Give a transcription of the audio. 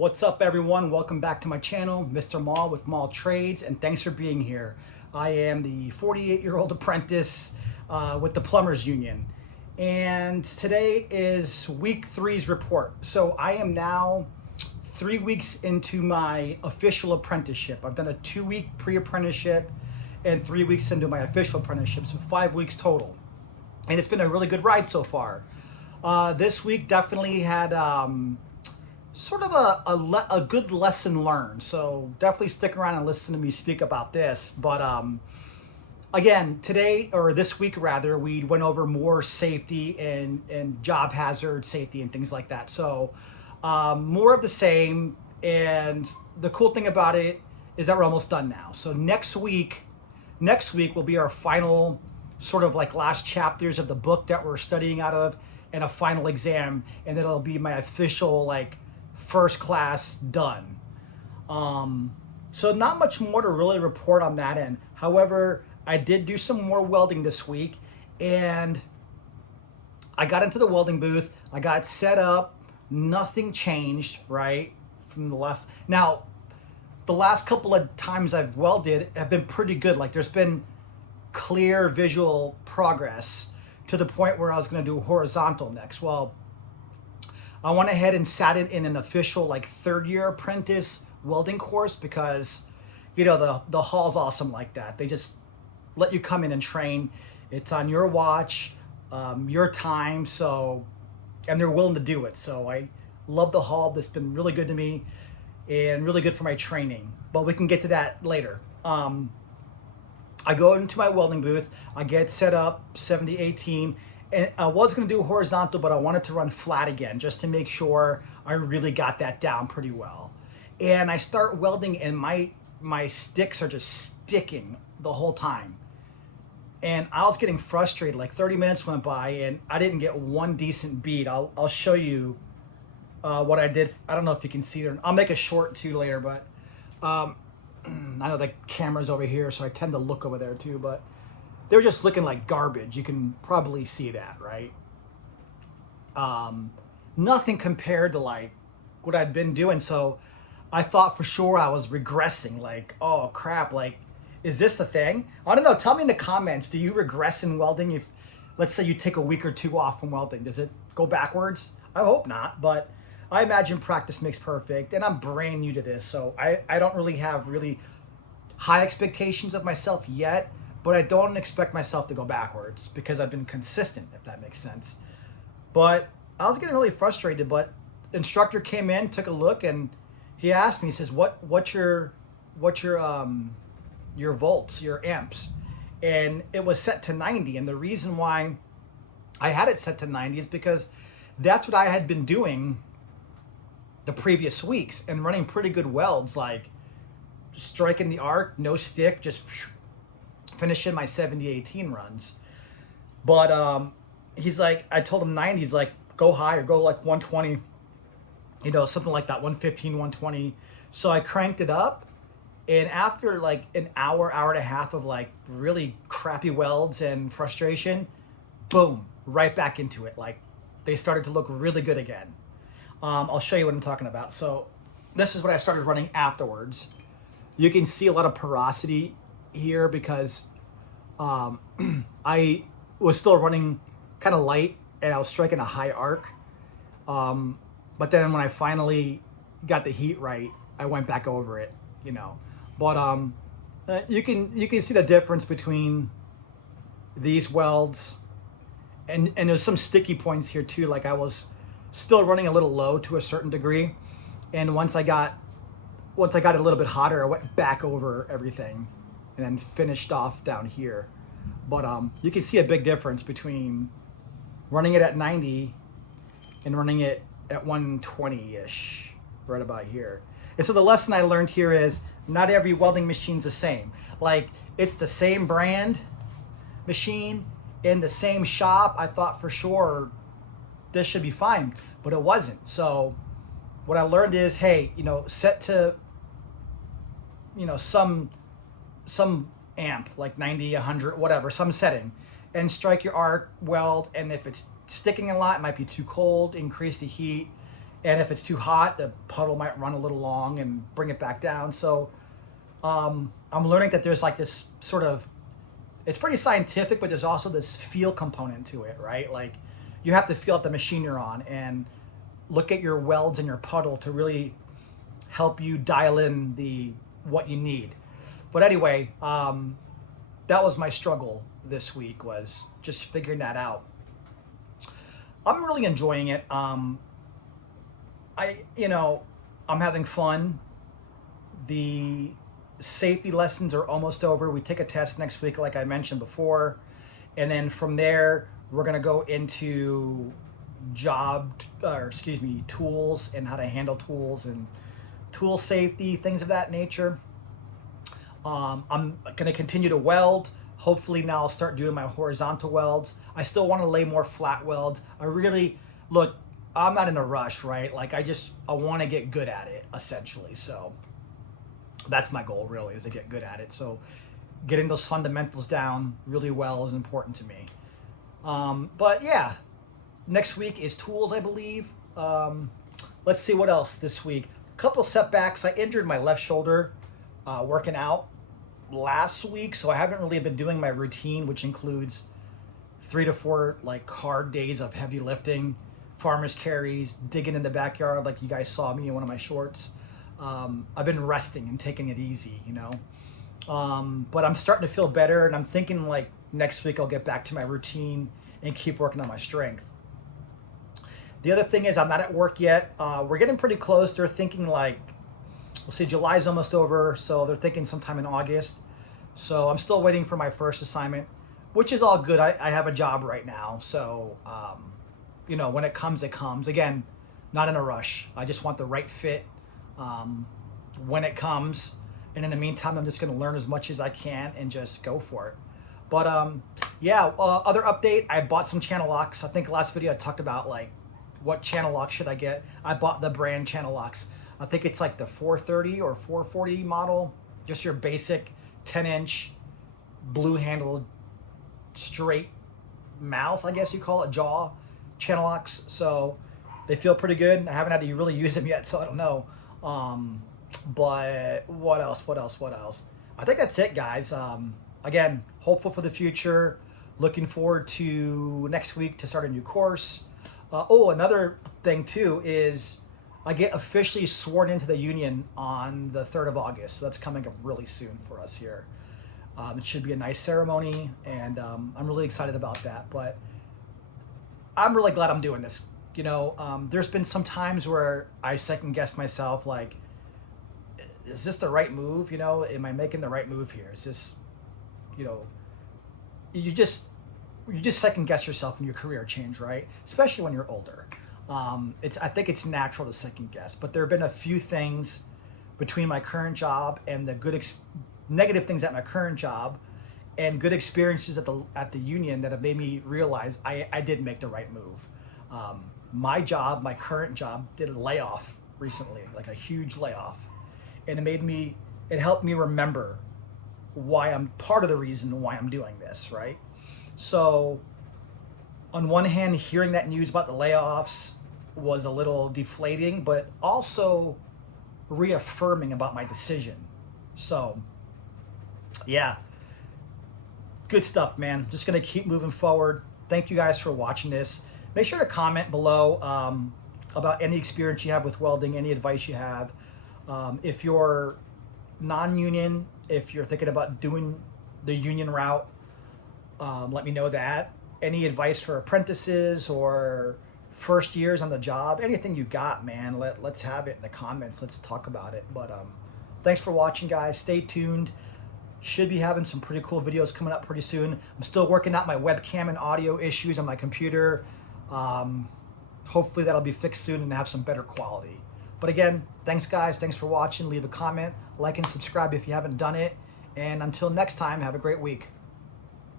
What's up, everyone? Welcome back to my channel, Mr. Mall with Mall Trades, and thanks for being here. I am the 48-year-old apprentice with the Plumbers Union, and today is week 3's report. So I am now 3 weeks into my official apprenticeship. I've done a 2-week pre-apprenticeship and 3 weeks into my official apprenticeship, so 5 weeks total. And it's been a really good ride so far. This week definitely had sort of a good lesson learned. So definitely stick around and listen to me speak about this. But again, today, or this week rather, we went over more safety and job hazard safety and things like that. So more of the same. And the cool thing about it is that we're almost done now. So next week will be our final sort of like last chapters of the book that we're studying out of, and a final exam, and then it'll be my official like first class done. So not much more to really report on that end. However, I did do some more welding this week, and I got into the welding booth. I got set up. Nothing changed, right, from the last. Now, the last couple of times I've welded have been pretty good. Like there's been clear visual progress to the point where I was going to do horizontal next. Well, I went ahead and sat in an official like 3rd-year apprentice welding course because, you know, the hall's awesome like that. They just let you come in and train. It's on your watch, your time. So, and they're willing to do it. So I love the hall. That's been really good to me and really good for my training. But we can get to that later. I go into my welding booth, I get set up 70-18, and I was going to do horizontal, but I wanted to run flat again just to make sure I really got that down pretty well. And I start welding, and my sticks are just sticking the whole time. And I was getting frustrated. Like 30 minutes went by, and I didn't get one decent bead. I'll show you what I did. I don't know if you can see it. I'll make a short too later, but I know the camera's over here, so I tend to look over there too, but they were just looking like garbage. You can probably see that, right? Nothing compared to like what I'd been doing. So I thought for sure I was regressing. Like, oh crap, like, is this the thing? I don't know. Tell me in the comments, do you regress in welding if, let's say you take a week or 2 off from welding? Does it go backwards? I hope not, but I imagine practice makes perfect, and I'm brand new to this, so I don't really have really high expectations of myself yet, but I don't expect myself to go backwards because I've been consistent, if that makes sense. But I was getting really frustrated, but the instructor came in, took a look, and he asked me, he says, what's your volts, your amps? And it was set to 90, and the reason why I had it set to 90 is because that's what I had been doing the previous weeks and running pretty good welds, like striking the arc, no stick, just finishing my 70-18 runs. But he's like, I told him 90, he's like, go higher, go like 120, you know, something like that, 115, 120. So I cranked it up, and after like an hour and a half of like really crappy welds and frustration, boom, right back into it. Like they started to look really good again. I'll show you what I'm talking about. So this is what I started running afterwards. You can see a lot of porosity here because I was still running kind of light, and I was striking a high arc. But then when I finally got the heat right, I went back over it, you know. But you can see the difference between these welds, and there's some sticky points here too. Like I was still running a little low to a certain degree, and once I got a little bit hotter, I went back over everything and then finished off down here. But you can see a big difference between running it at 90 and running it at 120-ish, right about here. And so the lesson I learned here is not every welding machine's the same. Like it's the same brand machine in the same shop. I thought for sure this should be fine, but it wasn't. So what I learned is, hey, you know, set to, you know, some amp, like 90, 100, whatever, some setting, and strike your arc, weld, and if it's sticking a lot, it might be too cold, increase the heat, And if it's too hot, the puddle might run a little long and bring it back down. So I'm learning that there's like this sort of, it's pretty scientific, but there's also this feel component to it, right? Like you have to feel out the machine you're on and look at your welds and your puddle to really help you dial in what you need. But anyway, that was my struggle this week, was just figuring that out. I'm really enjoying it. I'm having fun. The safety lessons are almost over. We take a test next week, like I mentioned before. And then from there, we're gonna go into tools and how to handle tools and tool safety, things of that nature. I'm gonna continue to weld. Hopefully now I'll start doing my horizontal welds. I still wanna lay more flat welds. I'm not in a rush, right? Like I wanna get good at it, essentially. So that's my goal, really, is to get good at it. So getting those fundamentals down really well is important to me. But yeah, next week is tools, I believe. Let's see what else this week. A couple setbacks. I injured my left shoulder working out last week, so I haven't really been doing my routine, which includes 3 to 4 like hard days of heavy lifting, farmer's carries, digging in the backyard like you guys saw me in one of my shorts. I've been resting and taking it easy, but I'm starting to feel better, and I'm thinking like next week I'll get back to my routine and keep working on my strength. The other thing is I'm not at work yet. We're getting pretty close. They're thinking like, we'll see, July's almost over, so they're thinking sometime in August. So I'm still waiting for my first assignment, which is all good. I have a job right now, so when it comes, it comes. Again, not in a rush. I just want the right fit when it comes, and in the meantime I'm just going to learn as much as I can and just go for it. But other update, I bought some channel locks. I think last video I talked about like what channel lock should I get. I bought the brand channel locks. I think it's like the 430 or 440 model, just your basic 10-inch blue handled straight mouth, I guess you call it, jaw channel locks. So they feel pretty good. I haven't had to really use them yet, so I don't know. But what else? I think that's it, guys. Again, hopeful for the future. Looking forward to next week to start a new course. Another thing too is I get officially sworn into the union on the 3rd of August. So that's coming up really soon for us here. It should be a nice ceremony, and I'm really excited about that. But I'm really glad I'm doing this. There's been some times where I second guess myself, like, is this the right move? Am I making the right move here? Is this, you just second guess yourself in your career change, right? Especially when you're older. I think it's natural to second guess, but there have been a few things between my current job and the negative things at my current job and good experiences at the union that have made me realize I did make the right move. My current job did a layoff recently, like a huge layoff. And it helped me remember why I'm part of the reason why I'm doing this, right? So on one hand, hearing that news about the layoffs was a little deflating, but also reaffirming about my decision. So yeah, good stuff, man. Just gonna keep moving forward. Thank you guys for watching this. Make sure to comment below about any experience you have with welding, any advice you have. If you're non-union, if you're thinking about doing the union route, let me know that. Any advice for apprentices or first years on the job, anything you got, man, let's have it in the comments. Let's talk about it. But thanks for watching, guys. Stay tuned. Should be having some pretty cool videos coming up pretty soon. I'm still working out my webcam and audio issues on my computer. Hopefully that'll be fixed soon and have some better quality. But again, thanks guys. Thanks for watching. Leave a comment, like and subscribe if you haven't done it. And until next time, have a great week.